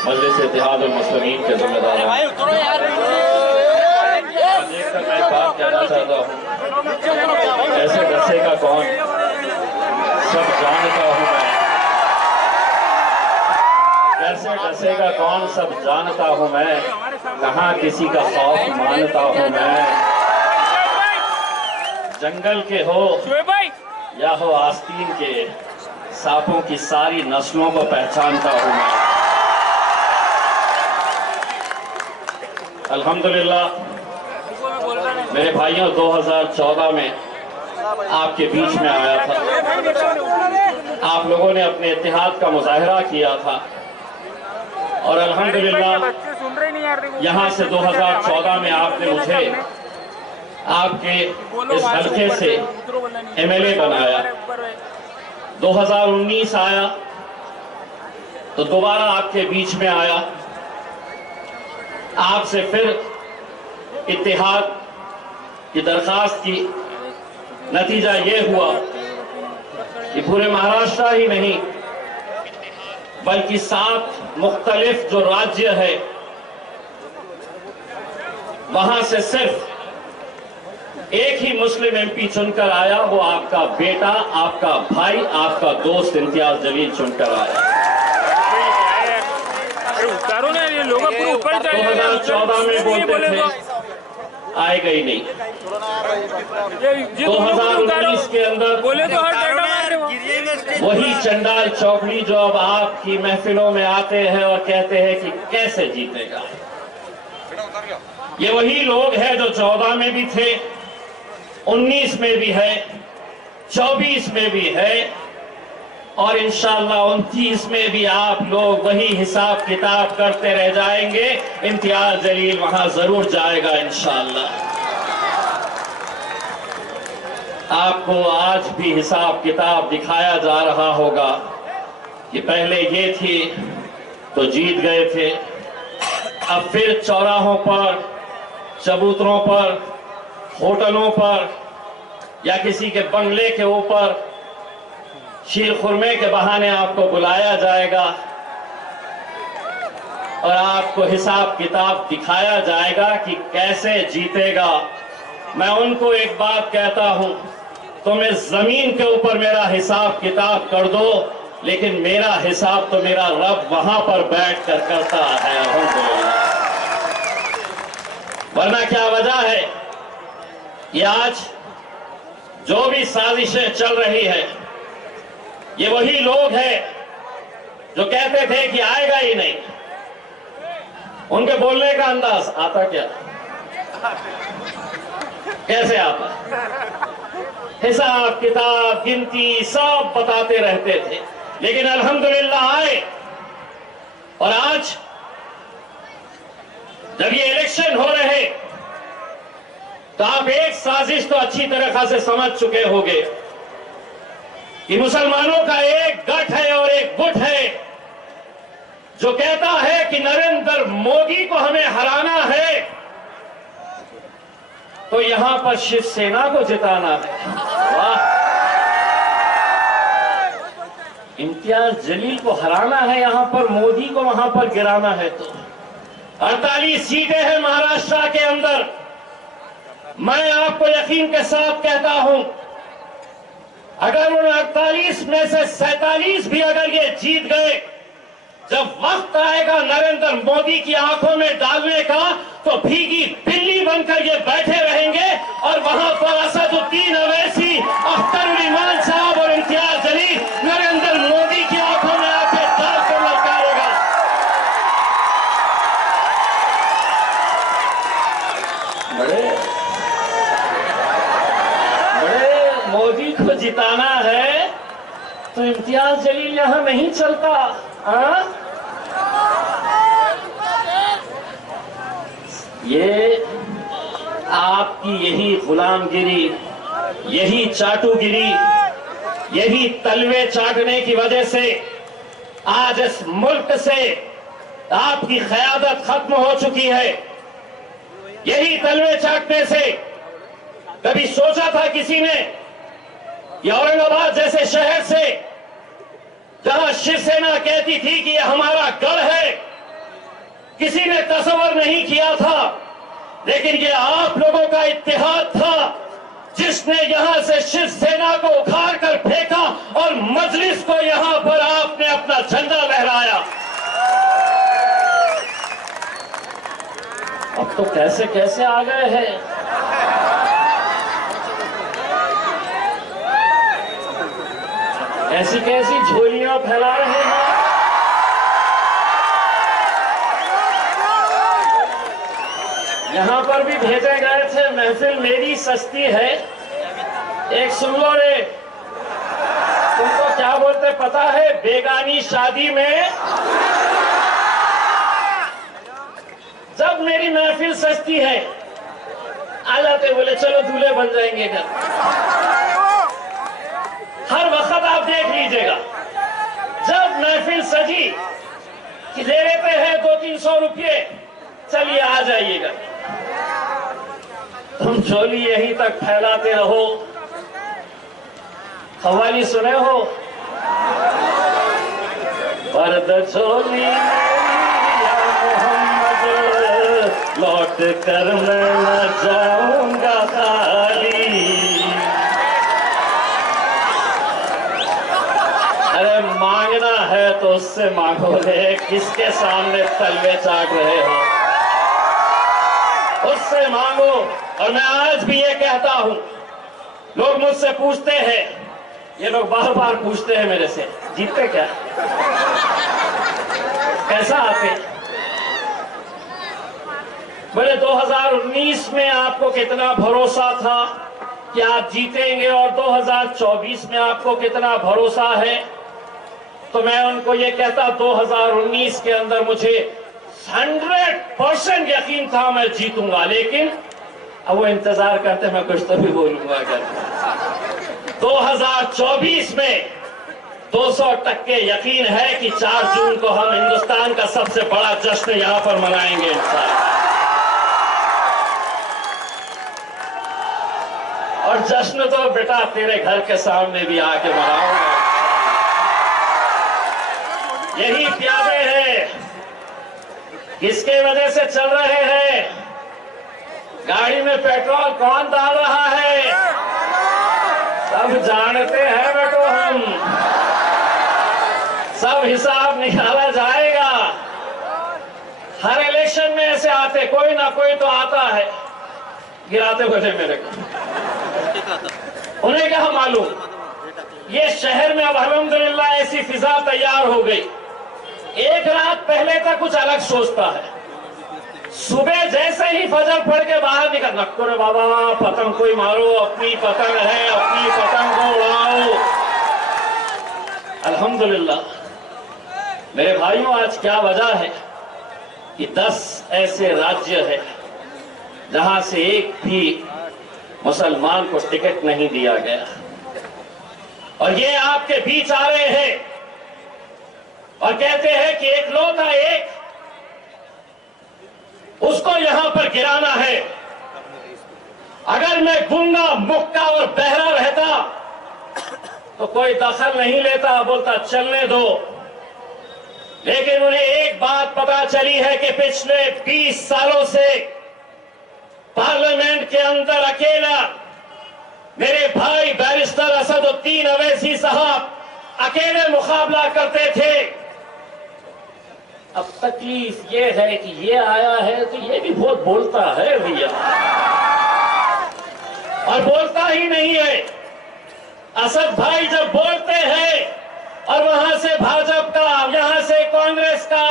मजलिस इत्तेहाद मुस्लिमीन के जिम्मेदार हैं। देखकर मैं बात कहना चाहता हूँ, ऐसे दसे का कौन सब जानता हूँ मैं, ऐसे दसे का कौन सब जानता हूँ मैं, कहाँ किसी का खौफ मानता हूँ मैं। जंगल के हो या हो आस्तीन के, सांपों की सारी नस्लों को पहचानता हूँ मैं। अल्हम्दुलिल्लाह मेरे भाइयों, 2014 में आपके बीच में आया था, आप लोगों ने अपने इत्तेहाद का मुजाहरा किया था और अल्हम्दुलिल्लाह यहाँ से 2014 में आपने मुझे आपके इस हल्के से एमएलए बनाया। 2019 आया तो दोबारा आपके बीच में आया, आपसे फिर इत्तेहाद की दरखास्त की। नतीजा ये हुआ कि पूरे महाराष्ट्र ही नहीं बल्कि 7 मुख्तलिफ जो राज्य है वहां से सिर्फ एक ही मुस्लिम एमपी चुनकर आया, वो आपका बेटा, आपका भाई, आपका दोस्त इम्तियाज जलील चुनकर आया। 2014 में बोलते थे, आएगा ही नहीं। 2019 के अंदर वही चंडाल चौकड़ी जो अब आपकी महफिलों में आते हैं और कहते हैं कि कैसे जीतेगा, ये वही लोग हैं जो 14 में भी थे, 19 में भी है, 24 में भी है और इंशाअल्लाह 29 में भी आप लोग वही हिसाब किताब करते रह जाएंगे। इम्तियाज जलील वहां जरूर जाएगा इंशाअल्लाह। आपको आज भी हिसाब किताब दिखाया जा रहा होगा कि पहले ये थी तो जीत गए थे, अब फिर चौराहों पर, चबूतरों पर, होटलों पर या किसी के बंगले के ऊपर शीर खुरमे के बहाने आपको बुलाया जाएगा और आपको हिसाब किताब दिखाया जाएगा कि कैसे जीतेगा। मैं उनको एक बात कहता हूं, तुम इस जमीन के ऊपर मेरा हिसाब किताब कर दो, लेकिन मेरा हिसाब तो मेरा रब वहां पर बैठ कर करता है। अल्हम्दुलिल्लाह। वरना क्या वजह है कि आज जो भी साजिशें चल रही है, ये वही लोग हैं जो कहते थे कि आएगा ही नहीं। उनके बोलने का अंदाज आता क्या, कैसे आता, हिसाब किताब गिनती सब बताते रहते थे, लेकिन अल्हम्दुलिल्लाह आए। और आज जब ये इलेक्शन हो रहे तो आप एक साजिश तो अच्छी तरह से समझ चुके होंगे कि मुसलमानों का एक गठ है और एक गुट है जो कहता है कि नरेंद्र मोदी को हमें हराना है तो यहां पर शिवसेना को जिताना है। वाह, इम्तियाज जलील को हराना है यहां पर, मोदी को वहां पर गिराना है। तो 48 सीटें हैं महाराष्ट्र के अंदर। मैं आपको यकीन के साथ कहता हूं, अगर उन 48 में से 47 भी अगर ये जीत गए, जब वक्त आएगा नरेंद्र मोदी की आंखों में डालने का तो भीगी बिल्ली बनकर ये बैठे रहेंगे और वहां पर असदुद्दीन अवैसी, अख्तरुल इमान साहब और इम्तियाज जलील नरेंद्र मोदी की आंखों में आंखें डालकर ललकारेगा। बड़े मोदी को जिताना है तो इम्तियाज जलील यहां नहीं चलता। ये आपकी यही गुलामगिरी, यही चाटुगिरी, यही तलवे चाटने की वजह से आज इस मुल्क से आपकी क़यादत खत्म हो चुकी है। यही तलवे चाटने से कभी सोचा था किसी ने कि औरंगाबाद जैसे शहर से जहां शिवसेना कहती थी कि यह हमारा गढ़ है, किसी ने तस्वर नहीं किया था, लेकिन ये आप लोगों का इत्तेहाद था जिसने यहां से शिवसेना को उखाड़ कर फेंका और मजलिस को यहां पर आपने अपना झंडा लहराया। अब तो कैसे कैसे आ गए हैं। ऐसी कैसी झोलियां फैला रहे हैं। यहां पर भी भेजे गए थे, महफिल मेरी सस्ती है, एक सुन लो रे, तुमको क्या बोलते पता है? बेगानी शादी में जब मेरी महफिल सस्ती है आ जाते, बोले चलो दूल्हे बन जाएंगे घर। हर वक्त आप देख लीजिएगा, जब महफिल सजी कि दे लेते हैं 200-300 रुपये, चलिए आ जाइएगा। तुम चोली यहीं तक फैलाते रहो। कव्वाली सुने हो? पर्द चोली या मोहम्मद, लौट कर मैं न जाऊंगा खाली। अरे मांगना है तो उससे मांगो रे, किसके सामने तलवे चाट रहे हो? उससे मांगो। और मैं आज भी ये कहता हूं, लोग मुझसे पूछते हैं, ये लोग बार बार पूछते हैं मेरे से, जीतते क्या, कैसा आते? बोले 2019 में आपको कितना भरोसा था कि आप जीतेंगे और 2024 में आपको कितना भरोसा है? तो मैं उनको ये कहता, 2019 के अंदर मुझे 100% यकीन था मैं जीतूंगा, लेकिन अब वो इंतजार करते मैं कुछ तो भी बोलूंगा। अगर 2024 में 200% यकीन है कि 4 जून को हम हिंदुस्तान का सबसे बड़ा जश्न यहां पर मनाएंगे इंशाअल्लाह। और जश्न तो बेटा तेरे घर के सामने भी आके मनाऊंगा। यही प्यादे हैं, किसके वजह से चल रहे हैं? गाड़ी में पेट्रोल कौन डाल रहा है? सब जानते हैं बेटो, हम सब हिसाब निकाला जाएगा। हर इलेक्शन में ऐसे आते, कोई ना कोई तो आता है गिराते हुए मेरे को। उन्हें क्या मालूम, ये शहर में अब अल्हम्दुलिल्लाह ऐसी फिजा तैयार हो गई। एक रात पहले तक कुछ अलग सोचता है, सुबह जैसे ही फजर पढ़ के बाहर निकल, नक्को रे बाबा पतंग कोई मारो, अपनी पतंग है, अपनी पतंग को उड़ाओ। अल्हम्दुलिल्लाह मेरे भाइयों, आज क्या वजह है कि 10 ऐसे राज्य है जहां से एक भी मुसलमान को टिकट नहीं दिया गया, और ये आपके बीच आ रहे हैं और कहते हैं कि एकलौता एक, उसको यहां पर गिराना है। अगर मैं गूंगा, मुक्का और बहरा रहता तो कोई दखल नहीं लेता, बोलता चलने दो। लेकिन उन्हें एक बात पता चली है कि पिछले 20 सालों से पार्लियामेंट के अंदर अकेला मेरे भाई बैरिस्टर असदुद्दीन अवैसी साहब अकेले मुकाबला करते थे। अब तकलीफ ये है कि ये आया है तो ये भी बहुत बोलता है भैया, और बोलता ही नहीं है। असद भाई जब बोलते हैं और वहां से भाजपा का, यहां से कांग्रेस का,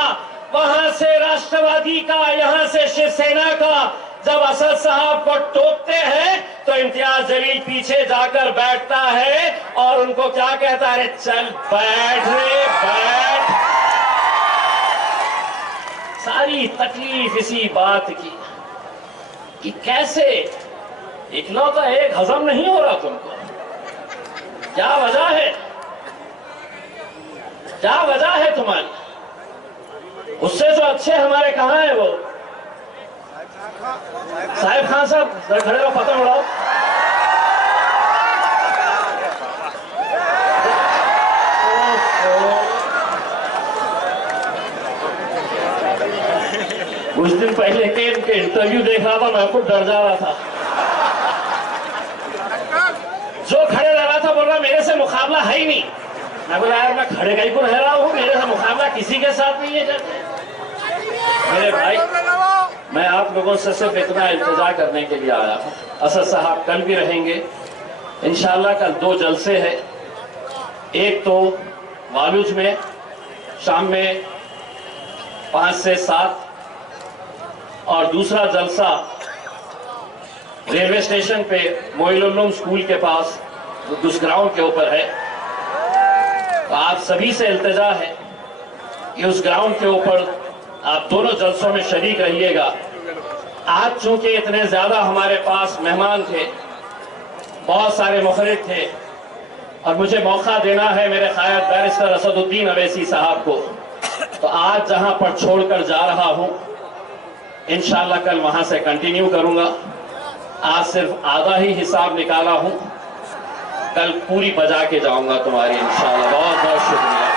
वहां से राष्ट्रवादी का, यहां से शिवसेना का, जब असद साहब को टोकते हैं तो इम्तियाज जलील पीछे जाकर बैठता है और उनको क्या कहता है? चल बैठ रे बैठ। सारी तकलीफ इसी बात की कि कैसे इकलौता एक हजम नहीं हो रहा तुमको। क्या वजह है? क्या वजह है तुम्हारी? उससे तो अच्छे हमारे कहां है वो साहिब खान साहब, जरा खड़े रहो, पतंग उड़ाओ। कुछ दिन पहले के इनके इंटरव्यू देख रहा था, मैं खुद डर जा रहा था। जो खड़े रह रहा था बोल रहा मेरे से मुकाबला है ही नहीं। मैं बोला यार मैं खड़े कहीं को रह रहा हूँ, मेरे से मुकाबला किसी के साथ नहीं है। मेरे भाई मैं आप लोगों से सिर्फ इतना इल्तिजा करने के लिए आया हूँ। असद साहब कल भी रहेंगे इंशाल्लाह। कल 2 जलसे हैं, एक तो वालूज में शाम में 5 से 7 और दूसरा जलसा रेलवे स्टेशन पे मोइनुल स्कूल के पास उस ग्राउंड के ऊपर है। तो आप सभी से इल्तिजा है कि उस ग्राउंड के ऊपर आप दोनों जलसों में शरीक रहिएगा। आज चूंकि इतने ज्यादा हमारे पास मेहमान थे, बहुत सारे मुखरिब थे और मुझे मौका देना है मेरे कायद बैरिस्टर असदुद्दीन अवैसी साहब को, तो आज जहां पर छोड़कर जा रहा हूं इंशाल्लाह कल वहां से कंटिन्यू करूंगा। आज सिर्फ आधा ही हिसाब निकाला हूं, कल पूरी बजा के जाऊंगा तुम्हारी इंशाल्लाह। बहुत बहुत शुक्रिया।